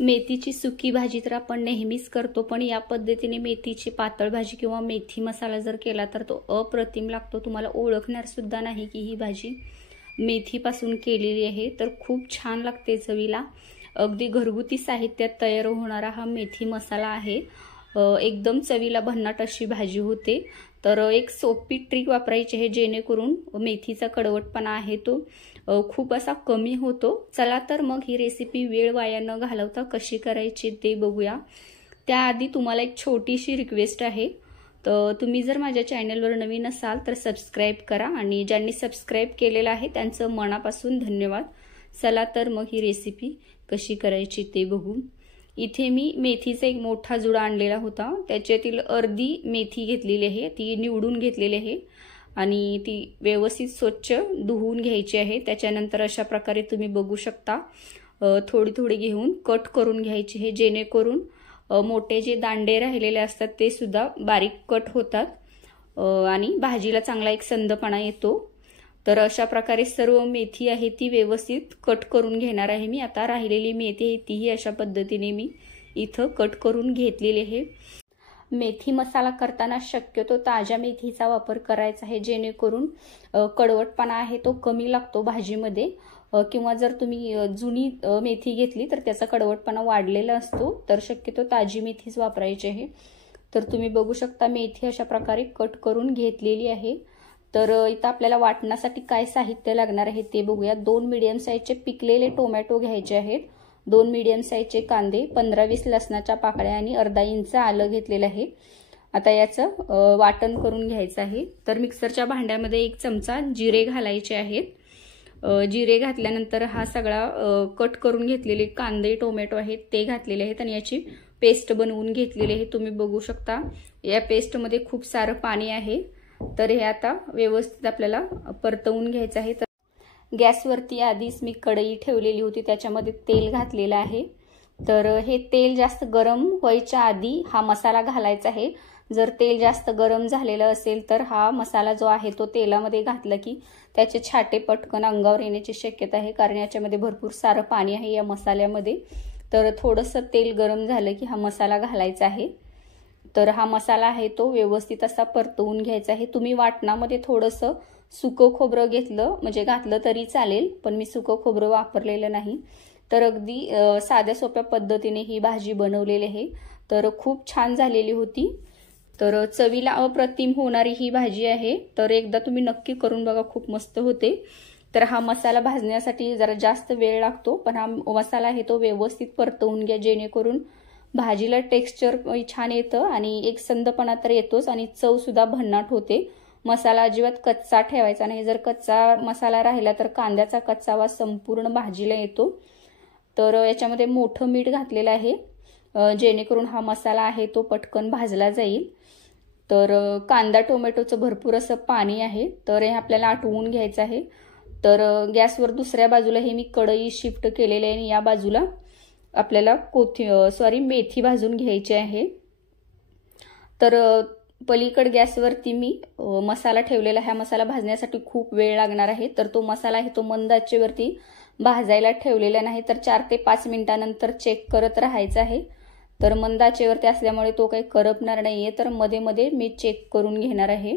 मेथीची सुकी भाजी तर आपण नेहमीच करतो, पण या पद्धतीने मेथीची पातळ भाजी किंवा मेथी मसाला जर केला तर तो अप्रतिम लागतो। तुम्हाला ओळखणार सुद्धा नाही की ही भाजी मेथीपासून केलेली आहे। तर खूप छान लागते चवीला। अगदी घरगुती साहित्यात तयार होणारा हा मेथी मसाला आहे। एकदम चवीला भन्नाट अशी भाजी होते। तर एक सोपी ट्रिक वापरायची आहे जेणेकरून मेथीचा कडवटपणा आहे तो खूप असा कमी होतो। चला तर मग ही रेसिपी वेळ वाया न घालवता कशी करायची ते बघूया। त्याआधी तुम्हाला एक छोटीशी रिक्वेस्ट आहे, तर तुम्ही जर माझ्या चॅनलवर नवीन असाल तर सबस्क्राइब करा आणि ज्यांनी सबस्क्राइब केलेलं आहे त्यांचं मनापासून धन्यवाद। चला तर मग ही रेसिपी कशी करायची ते बघू। इथे मी मेथीचा एक मोठा जुडा आणलेला होता, त्याच्यातील अर्धी मेथी घेतलेली आहे, ती निवडून घेतलेली आहे आणि ती व्यवस्थित स्वच्छ धुवून घ्यायची आहे। त्याच्यानंतर अशा प्रकारे तुम्ही बघू शकता थोडी थोडी घेऊन कट करून घ्यायची आहे, जेणेकरून मोठे जे दांडे राहिलेले असतात ते सुद्धा बारीक कट होतात आणि भाजीला चांगला एक संदपणा येतो। तर अशा प्रकारे सर्व मेथी आहे ती व्यवस्थित कट करून घेणार आहे मी। आता राहिलेली मेथी आहे तीही अशा पद्धतीने मी इथं कट करून घेतलेली आहे। मेथी मसाला करताना शक्यतो ताज्या मेथीचा वापर करायचा आहे, जेणेकरून कडवटपणा आहे तो कमी लागतो भाजीमध्ये। किंवा जर तुम्ही जुनी मेथी घेतली तर त्याचा कडवटपणा वाढलेला असतो, तर शक्यतो ताजी मेथीच वापरायची आहे। तर तुम्ही बघू शकता मेथी अशा प्रकारे कट करून घेतलेली आहे। तर इथं आपल्याला वाटण्यासाठी काय साहित्य लागणार आहे ते बघूया। 2 मीडियम साईजचे पिकलेले टोमॅटो घ्यायचे आहेत, 2 मीडियम साईजचे कांदे, 15-20 लसणाच्या पाकळ्या आणि अर्धा इंच आलं घेतलेलं आहे। आता याचं वाटण करून घ्यायचं आहे। तर मिक्सरच्या भांड्यामध्ये 1 चमचा जिरे घालायचे आहेत। जिरे घातल्यानंतर हा सगळा कट करून घेतलेले कांदे टोमॅटो आहेत ते घातलेले आहेत आणि याची पेस्ट बनवून घेतलेली आहे। तुम्ही बघू शकता या पेस्टमध्ये खूप सारं पाणी आहे। तर हे आता व्यवस्थित आपल्याला परतवून घ्यायचं आहे। तर गॅसवरती आधीच मी कढई ठेवलेली होती, त्याच्यामध्ये तेल घातलेलं आहे। तर हे तेल जास्त गरम व्हायच्या आधी हा मसाला घालायचा आहे। जर तेल जास्त गरम झालेलं असेल तर हा मसाला जो आहे तो तेलामध्ये घातला की त्याचे छाटे पटकन अंगावर येण्याची शक्यता आहे, कारण याच्यामध्ये भरपूर सारं पाणी आहे या मसाल्यामध्ये। तर थोडंसं तेल गरम झालं की हा मसाला घालायचा आहे। तर हा मसाला आहे तो व्यवस्थित असा परतवून घ्यायचा आहे। तुम्ही वाटणामध्ये थोडंसं सुकं खोबरं घेतलं म्हणजे घातलं तरी चालेल, पण मी सुकं खोबरं वापरलेलं नाही। तर अगदी साध्या सोप्या पद्धतीने ही भाजी बनवलेली आहे, तर खूप छान झालेली होती। तर चवीला अप्रतिम होणारी ही भाजी आहे, तर एकदा तुम्ही नक्की करून बघा, खूप मस्त होते। तर हा मसाला भाजण्यासाठी जरा जास्त वेळ लागतो, पण हा मसाला आहे तो व्यवस्थित परतवून घ्या, जेणेकरून भाजीला टेक्स्चर छान येतं आणि एक संदपणा तर येतोच आणि चव सुद्धा भन्नाट होते। मसाला अजिबात कच्चा ठेवायचा नाही, जर कच्चा मसाला राहिला तर कांद्याचा कच्चा वास संपूर्ण भाजीला येतो। तर याच्यामध्ये मोठं मीठ घातलेलं आहे, जेणेकरून हा मसाला आहे तो पटकन भाजला जाईल। तर कांदा टोमॅटोचं भरपूर असं पाणी आहे, तर हे आपल्याला आटवून घ्यायचं आहे। तर गॅसवर दुसऱ्या बाजूला हे मी कढई शिफ्ट केलेली आहे आणि या बाजूला आपल्याला मेथी भाजून घ्यायची आहे। तर पलीकड गॅसवरती मी मसाला ठेवलेला आहे। हा मसाला भाजण्यासाठी खूप वेळ लागणार आहे, तर तो मसाला आहे तो मंद आचेवरती भाजायला ठेवलेला नाही, तर 4 ते 5 मिनिटांनंतर चेक करत राहायचं आहे। तर मंद आचेवरती असल्यामुळे तो काही करपणार नाहीये, तर मध्ये मध्ये मी चेक करून घेणार आहे।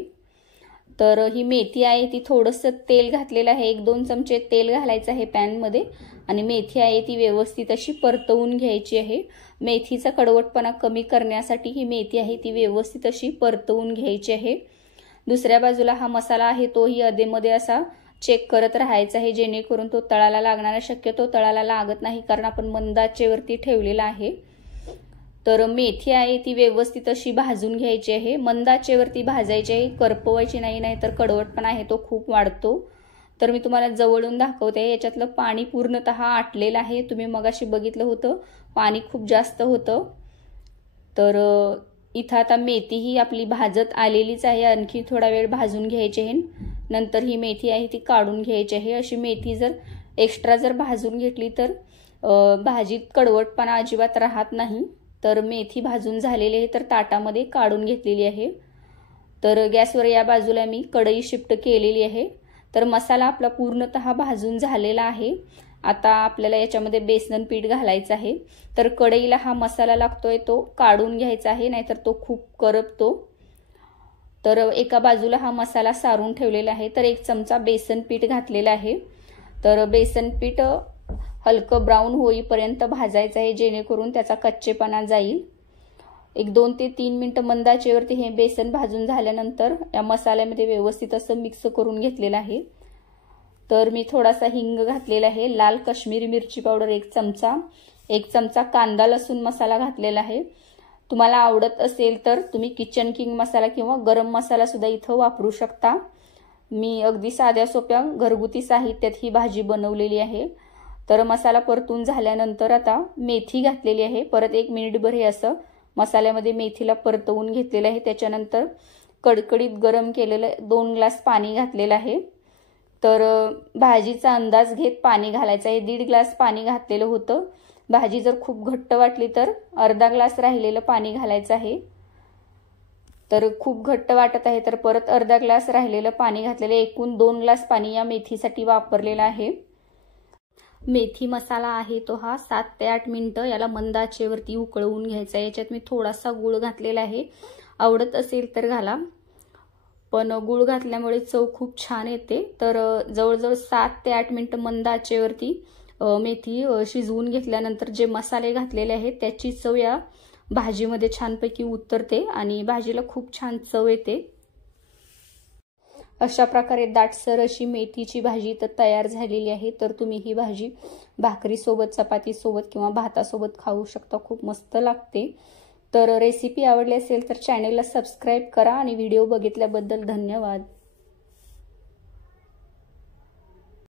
तर ही मेथी आहे ती थोडंसं तेल घातलेलं आहे, 1-2 चमचे तेल घालायचं आहे पॅनमध्ये आणि मेथी आहे ती व्यवस्थित अशी परतवून घ्यायची आहे। मेथीचा कडवटपणा कमी करण्यासाठी ही मेथी आहे ती व्यवस्थित अशी परतवून घ्यायची आहे। दुसऱ्या बाजूला हा मसाला आहे तोही अधेमध्ये असा चेक करत राहायचा आहे, जेणेकरून तो तळाला लागणार, शक्यतो तळाला लागत नाही कारण आपण मंद आचेवरती ठेवलेला आहे। तर मेथी आहे ती व्यवस्थित अशी भाजून घ्यायची आहे, मंद आचेवरती भाजायची आहे, करपवायची नाही, नाहीतर कडवटपणा आहे तो खूप वाढतो। तर मी तुम्हाला जवळून दाखवते, याच्यातलं पाणी पूर्णतः आटलेलं आहे। तुम्ही मगाशी बघितलं होतं पाणी खूप जास्त होतं। तर इथं आता मेथी ही आपली भाजत आलेलीच आहे, आणखी थोडा वेळ भाजून घ्यायची आहे, नंतर ही मेथी आहे ती काढून घ्यायची आहे। अशी मेथी जर एक्स्ट्रा भाजून घेतली तर भाजीत कडवटपणा अजिबात राहत नाही। तर मेथी भाजून झालेली आहे, तर ताटामध्ये काढून घेतलेली आहे। तर गॅसवर या बाजूला मी कढई शिफ्ट केलेली आहे। तर मसाला आपला पूर्णतः भाजून झालेला आहे आता आपल्याला याच्यामध्ये बेसन पीठ घालायचं आहे। तर कढईला हा मसाला लागतोय तो काढून घ्यायचा आहे, नाहीतर तो खूप करपतो। तर एका बाजूला हा मसाला सारून ठेवलेला आहे। तर 1 चमचा बेसन पीठ घातलेला आहे। तर बेसन पीठ हलकं ब्राऊन होईपर्यंत भाजायचं आहे, जेणेकरून त्याचा कच्चेपणा जाईल। 1-2 ते 3 मिनिटं मंद आचेवरती हे बेसन भाजून झाल्यानंतर या मसाल्यामध्ये व्यवस्थित असं मिक्स करून घेतलेलं आहे। तर मी थोडासा हिंग घातलेला आहे, लाल काश्मीरी मिरची पावडर 1 चमचा, 1 चमचा कांदा लसूण मसाला घातलेला आहे। तुम्हाला आवडत असेल तर तुम्ही किचन किंग मसाला किंवा गरम मसाला सुद्धा इथं वापरू शकता। मी अगदी साध्या सोप्या घरगुती साहित्यात ही भाजी बनवलेली आहे। तर मसाला परतून झाल्यानंतर आता मेथी घातलेली आहे। परत 1 मिनिटभर हे असं मसाल्यामध्ये मेथीला परतवून घेतलेलं आहे। त्याच्यानंतर कडकडीत गरम केलेलं 2 ग्लास पाणी घातलेलं आहे। तर भाजीचा अंदाज घेत पाणी घालायचं आहे। 1.5 ग्लास पाणी घातलेलं होतं। भाजी जर खूप घट्ट वाटली तर अर्धा ग्लास राहिलेलं पाणी घालायचं आहे। तर खूप घट्ट वाटत आहे तर परत अर्धा ग्लास राहिलेलं पाणी घातलेलं, एकूण 2 ग्लास पाणी या मेथीसाठी वापरलेलं आहे। मेथी मसाला आहे तो हा 7 ते 8 मिनिटं याला मंद आचेवरती उकळवून घ्यायचा आहे। याच्यात मी थोडासा गूळ घातलेला आहे, आवडत असेल तर घाला, पण गूळ घातल्यामुळे चव खूप छान येते। तर जवळजवळ 7 ते 8 मिनिटं मंद आचेवरती मेथी शिजवून घेतल्यानंतर जे मसाले घातलेले आहेत त्याची चव या भाजीमध्ये छानपैकी उतरते आणि भाजीला खूप छान चव येते। अशा प्रकारे दाटसर अशी मेथीची भाजी तर तयार झालेली आहे। तर तुम्ही ही भाजी भाकरीसोबत, चपातीसोबत किंवा भातासोबत खाऊ शकता, खूप मस्त लागते। तर रेसिपी आवडली असेल तर चॅनेलला सबस्क्राईब करा आणि व्हिडिओ बघितल्याबद्दल धन्यवाद।